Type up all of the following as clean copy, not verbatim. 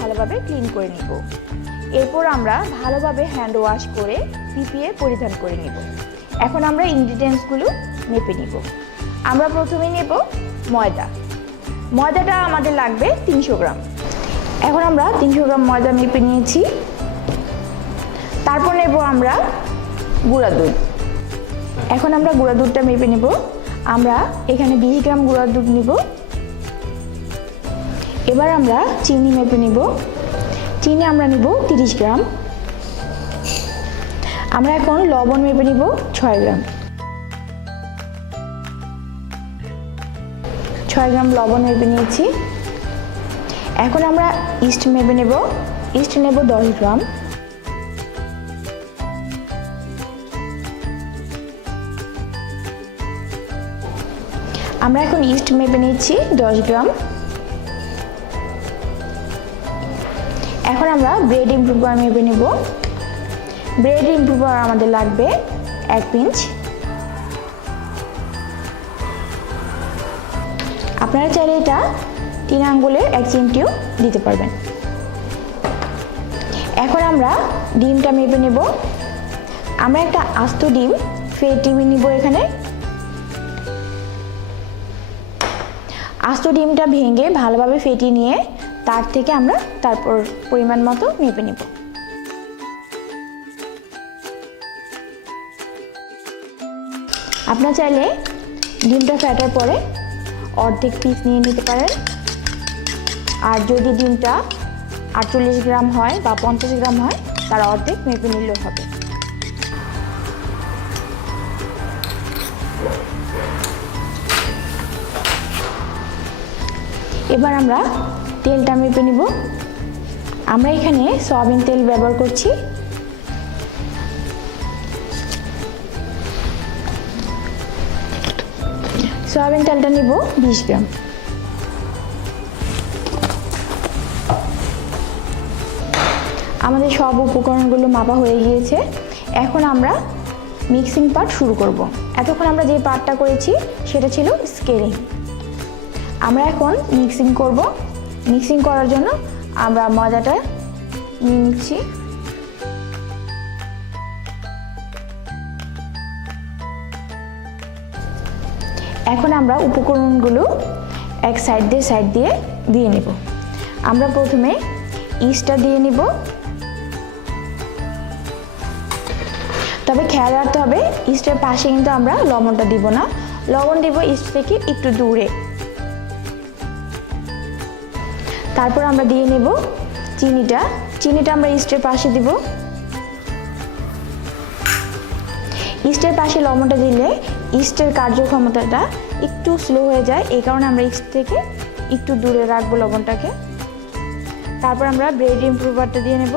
ভালোভাবে ক্লিন করে নিব। এরপর আমরা ভালোভাবে হ্যান্ড ওয়াশ করে পিপিএ পরিধান করে নিব। এখন আমরা ইনগ্রিডিয়েন্টসগুলো মেপে নিব। আমরা প্রথমে নেব ময়দা। ময়দাটা আমাদের লাগবে 300 গ্রাম। এখন আমরা 300 গ্রাম ময়দা মেপে নিয়েছি। তারপর নেব আমরা গুঁড়া দুধ। এখন আমরা গুঁড়া দুধটা মেপে নেব। আমরা এখানে 20 গ্রাম গুঁড়া দুধ নেব। এবার আমরা চিনি মেপে নেব। চিনি আমরা নেব 30 গ্রাম। আমরা এখন লবণ মেপে নেব 6 গ্রাম। 6 গ্রাম লবণ মেপে নিয়েছি। এখন আমরা ইস্ট মেপে নেব। ইস্ট নেব 10 গ্রাম। আমরা এখন ইস্ট মেপে নিচ্ছি 10 গ্রাম। এখন আমরা ব্রেড ইমপ্রুভার মেপে নেব। ব্রেড ইমপ্রুভার আমাদের লাগবে 1 পিঞ্চ। আপনারা চাইলে এটা 3 আঙ্গুলের 1 চিমটিও দিতে পারবেন। এখন আমরা ডিমটা মেপে নেব। আমরা একটা আস্ত ডিম ফেটে নিব। এখানে আস্ত ডিমটা ভেঙে ভালোভাবে ফেটিয়ে নিয়ে তার থেকে আমরা তারপর পরিমাণ মতো মেপে নেব। আপনারা চাইলে ডিমটা ফেটার পরে অর্ধেক পিস নিয়ে নিতে পারেন। আর যদি ডিমটা 48 গ্রাম হয় বা 50 গ্রাম হয় তার অর্ধেক মেপে নিলেও হবে। এবার আমরা তেলটা মেপে নিব। আমরা এখানে সয়াবিন তেল ব্যবহার করছি। সয়াবিন তেলটা নিব 20 গ্রাম। আমাদের সব উপকরণগুলো মাপা হয়ে গিয়েছে। এখন আমরা মিক্সিং পার্ট শুরু করব। এতক্ষণ আমরা যে পার্টটা করেছি সেটা ছিল স্কেলিং। আমরা এখন মিক্সিং করব। মিক্সিং করার জন্য আমরা ময়দাটা নিয়ে নিচ্ছি। এখন আমরা উপকরণগুলো এক সাইড দিয়ে দিয়ে নেব। আমরা প্রথমে ইস্টটা দিয়ে নিব। তবে খেয়াল রাখতে হবে ইস্টের পাশে কিন্তু আমরা লবণটা দিব না। লবণ দিব ইস্ট থেকে একটু দূরে। তারপর আমরা দিয়ে নেব চিনিটা। চিনিটা আমরা ইস্টের পাশে দিব। ইস্টের পাশে লবণটা দিলে ইস্টের কার্যক্ষমতাটা একটু স্লো হয়ে যায়। এই কারণে আমরা ইস্ট থেকে একটু দূরে রাখবো লবণটাকে। তারপর আমরা ব্রেড ইমপ্রুভারটা দিয়ে নেব।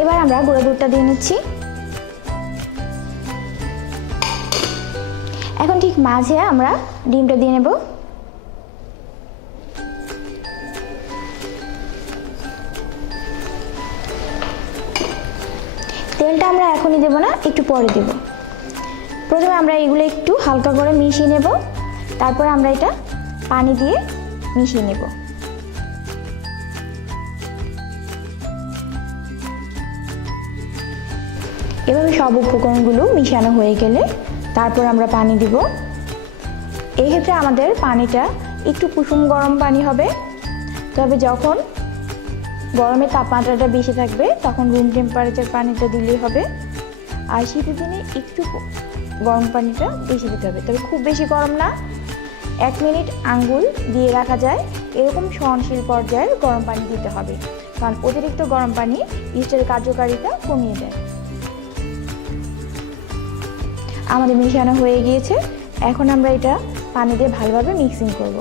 এবার আমরা গুঁড়া দুধটা দিয়ে নিচ্ছি। এখন ঠিক মাঝে আমরা ডিমটা দিয়ে নেব। তেলটা আমরা এখনই দেব না, একটু পরে দেব। প্রথমে আমরা এগুলো একটু হালকা করে মিশিয়ে নেব। তারপর আমরা এটা পানি দিয়ে মিশিয়ে নেব। এভাবে সব উপকরণগুলো মিশানো হয়ে গেলে তারপর আমরা পানি দিব। এই ক্ষেত্রে আমাদের পানিটা একটু কুসুম গরম পানি হবে। তবে যখন গরমের তাপমাত্রাটা বেশি থাকবে তখন রুম টেম্পারেচার পানিটা দিলেই হবে। আর শীতের দিনে একটু গরম পানিটা বেশি দিতে হবে, তবে খুব বেশি গরম না। 1 মিনিট আঙ্গুল দিয়ে রাখা যায় এরকম সহনশীল পর্যায়ের গরম পানি দিতে হবে, কারণ অতিরিক্ত গরম পানি ইস্টের কার্যকারিতা কমিয়ে দেয়। আমাদের মিশানো হয়ে গিয়েছে। এখন আমরা এটা পানি দিয়ে ভালোভাবে মিক্সিং করব।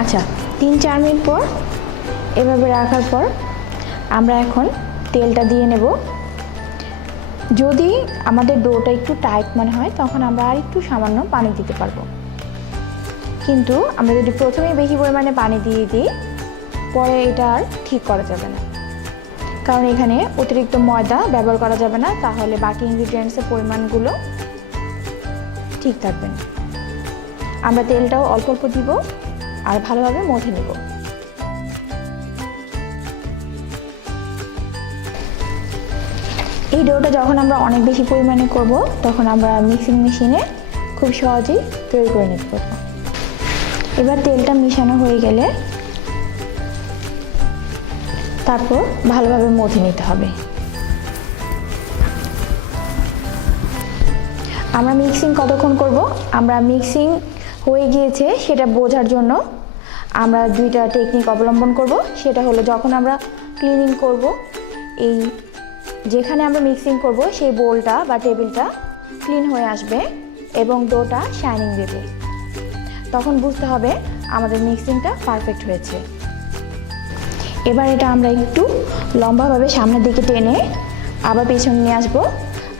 আচ্ছা, 3-4 মিনিট পর এভাবে রাখার পর আমরা এখন তেলটা দিয়ে নেব। যদি আমাদের ডোটা একটু টাইট মনে হয় তখন আমরা আর একটু সামান্য পানি দিতে পারবো। কিন্তু আমরা যদি প্রথমেই বেশি পরিমাণে পানি দিয়ে দিই পরে এটা আর ঠিক করা যাবে না, কারণ এখানে অতিরিক্ত ময়দা ব্যবহার করা যাবে না, তাহলে বাকি ইনগ্রিডিয়েন্টসের পরিমাণগুলো ঠিক থাকবে না। আমরা তেলটাও অল্প অল্প দিব আর ভালোভাবে মথে নেব। এই ডোটা যখন আমরা অনেক বেশি পরিমাণে করব তখন আমরা মিক্সিং মেশিনে খুব সহজেই তৈরি করে নিতে পারবো। এবার তেলটা মিশানো হয়ে গেলে তারপর ভালোভাবে মথে নিতে হবে। আমরা মিক্সিং কতক্ষণ করব? আমরা মিক্সিং হয়ে গিয়েছে সেটা বোঝার জন্য আমরা দুইটা টেকনিক অবলম্বন করব। সেটা হলো যখন আমরা ক্লিনিং করব, এই যেখানে আমরা মিক্সিং করব সেই বোলটা বা টেবিলটা ক্লিন হয়ে আসবে এবং ডোটা শাইনিং দেবে, তখন বুঝতে হবে আমাদের মিক্সিংটা পারফেক্ট হয়েছে। এবার এটা আমরা একটু লম্বাভাবে সামনের দিকে টেনে আবার পেছনে নিয়ে আসবো,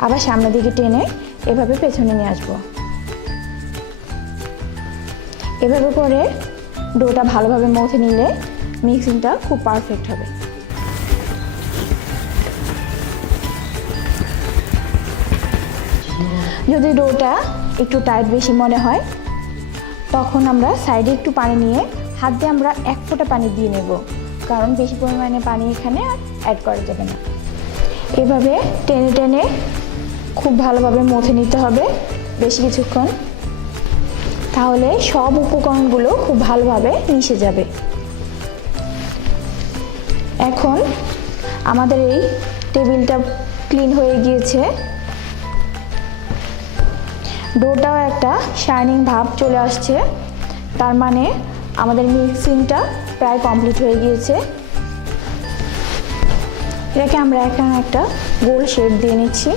আবার সামনের দিকে টেনে এভাবে পেছনে নিয়ে আসবো। এভাবে করে ডোটা ভালোভাবে মথে নিলে মিক্সিংটা খুব পারফেক্ট হবে। যদি ডোটা একটু টাইট বেশি মনে হয় তখন আমরা সাইডে একটু পানি নিয়ে হাত দিয়ে আমরা 1 ফোঁটা পানি দিয়ে নেব, কারণ বেশি পরিমাণে পানি এখানে অ্যাড করা যাবে না। এভাবে টেনে টেনে খুব ভালোভাবে মথে নিতে হবে বেশ কিছুক্ষণ, তাহলে সব উপকরণগুলো খুব ভালোভাবে মিশে যাবে। এখন আমাদের এই টেবিলটা ক্লিন হয়ে গিয়েছে, ডোটাও একটা শাইনিং ভাব চলে আসছে, তার মানে আমাদের মিক্সিংটা প্রায় কমপ্লিট হয়ে গিয়েছে। এটাকে আমরা এখন একটা গোল শেপ দিয়ে নিচ্ছি।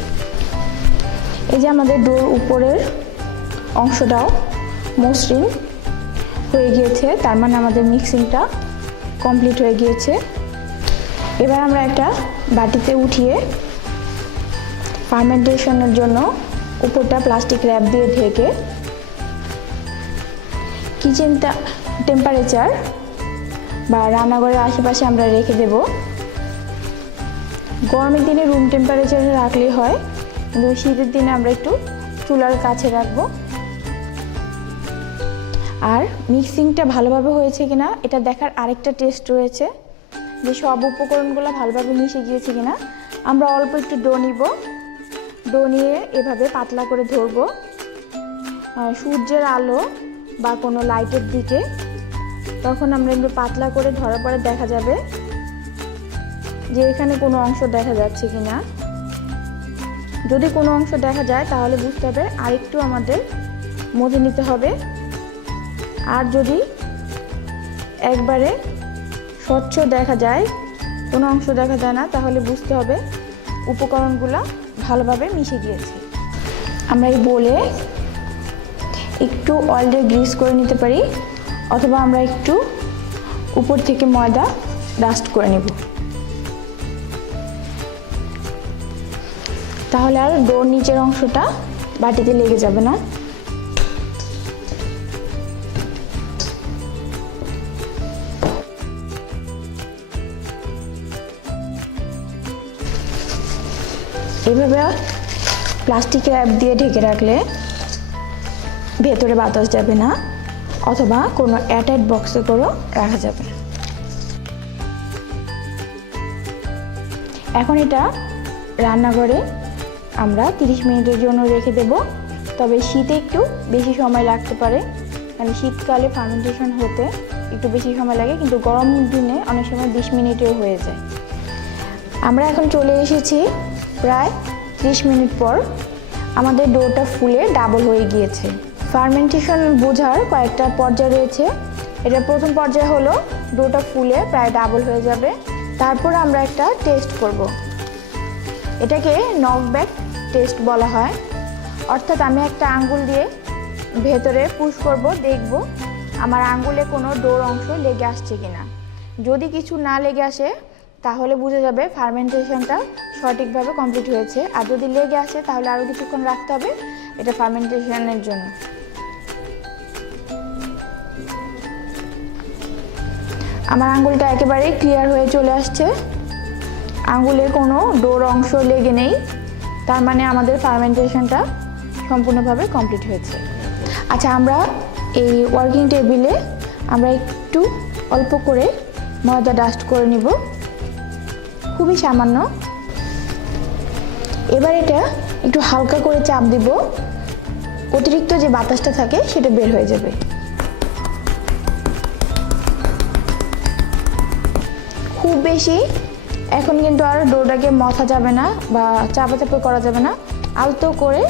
এই যে আমাদের ডোর উপরের অংশটাও মসৃণ হয়ে গিয়েছে, তার মানে আমাদের মিক্সিংটা কমপ্লিট হয়ে গিয়েছে। এবার আমরা একটা বাটিতে উঠিয়ে ফার্মেন্টেশনের জন্য উপরটা প্লাস্টিক র্যাপ দিয়ে ঢেকে কিচেন টেম্পারেচার বা রান্নাঘরের আশেপাশে আমরা রেখে দেব। গরমের দিনে রুম টেম্পারেচারে রাখলেই হয়, কিন্তু শীতের দিনে আমরা একটু চুলার কাছে রাখবো। আর মিক্সিংটা ভালোভাবে হয়েছে কিনা এটা দেখার আরেকটা টেস্ট রয়েছে, যে সব উপকরণগুলো ভালোভাবে মিশে গিয়েছে কিনা। আমরা অল্প একটু ডো নিব, ডো নিয়ে এভাবে পাতলা করে ধরবো সূর্যের আলো বা কোনো লাইটের দিকে, তখন আমরা একটু পাতলা করে ধরার পরে দেখা যাবে যে এখানে কোনো অংশ দেখা যাচ্ছে কিনা। যদি কোনো অংশ দেখা যায় তাহলে বুঝতে হবে আরেকটু আমাদের মথে নিতে হবে। আর যদি একবারে স্বচ্ছ দেখা যায়, কোনো অংশ দেখা যায় না, তাহলে বুঝতে হবে উপকরণগুলো ভালোভাবে মিশে গিয়েছে। আমরা এই বোলে একটু অয়েল দিয়ে গ্রিস করে নিতে পারি, অথবা আমরা একটু উপর থেকে ময়দা ডাস্ট করে নেব, তাহলে আর ডোর নিচের অংশটা বাটিতে লেগে যাবে না। এভাবে প্লাস্টিক র্যাপ দিয়ে ঢেকে রাখলে ভেতরে বাতাস যাবে না, অথবা কোনো এয়ারটাইট বক্সে করেও রাখা যাবে। এখন এটা রান্নাঘরে আমরা 30 মিনিটের জন্য রেখে দেব। তবে শীতে একটু বেশি সময় লাগতে পারে, কারণ শীতকালে ফার্মেন্টেশন হতে একটু বেশি সময় লাগে, কিন্তু গরম দিনে অনেক সময় 20 মিনিটেও হয়ে যায়। আমরা এখন চলে এসেছি প্রায় 30 মিনিট পর। আমাদের ডোটা ফুলে ডাবল হয়ে গিয়েছে। ফার্মেন্টেশন বোঝার কয়েকটা পর্যায় রয়েছে। এটা প্রথম পর্যায় হলো ডোটা ফুলে প্রায় ডাবল হয়ে যাবে, তারপর আমরা একটা টেস্ট করব। এটাকে নকব্যাক টেস্ট বলা হয়, অর্থাৎ আমি একটা আঙ্গুল দিয়ে ভেতরে পুশ করব, দেখব আমার আঙ্গুলে কোনো ডোর অংশ লেগে আসছে কিনা। যদি কিছু না লেগে আসে তাহলে বোঝা যাবে ফার্মেন্টেশনটা সঠিকভাবে কমপ্লিট হয়েছে, আর যদি লেগে আসে তাহলে আরও কিছুক্ষণ রাখতে হবে এটা ফার্মেন্টেশনের জন্য। আমার আঙ্গুলটা একেবারেই ক্লিয়ার হয়ে চলে আসছে, আঙ্গুলে কোনো ডোর অংশ লেগে নেই, তার মানে আমাদের ফার্মেন্টেশনটা সম্পূর্ণভাবে কমপ্লিট হয়েছে। আচ্ছা, আমরা এই ওয়ার্কিং টেবিলে আমরা একটু অল্প করে ময়দা ডাস্ট করে নিব, খুবই সামান্য। এবার এটা একটু হালকা করে চাপ দিব, অতিরিক্ত যে বাতাসটা থাকে সেটা বের হয়ে যাবে। খুব বেশি এখন কিন্তু আর ডোটাকে মথা যাবে না বা চাপাচাপি করা যাবে না, আলতো করে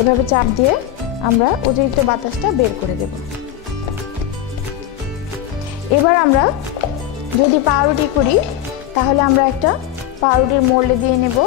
এভাবে চাপ দিয়ে আমরা অতিরিক্ত বাতাসটা বের করে দেব। এবার আমরা যদি পাউরুটি করি তাহলে আমরা একটা পাউরুটির মোল্ডে দিয়ে নেব।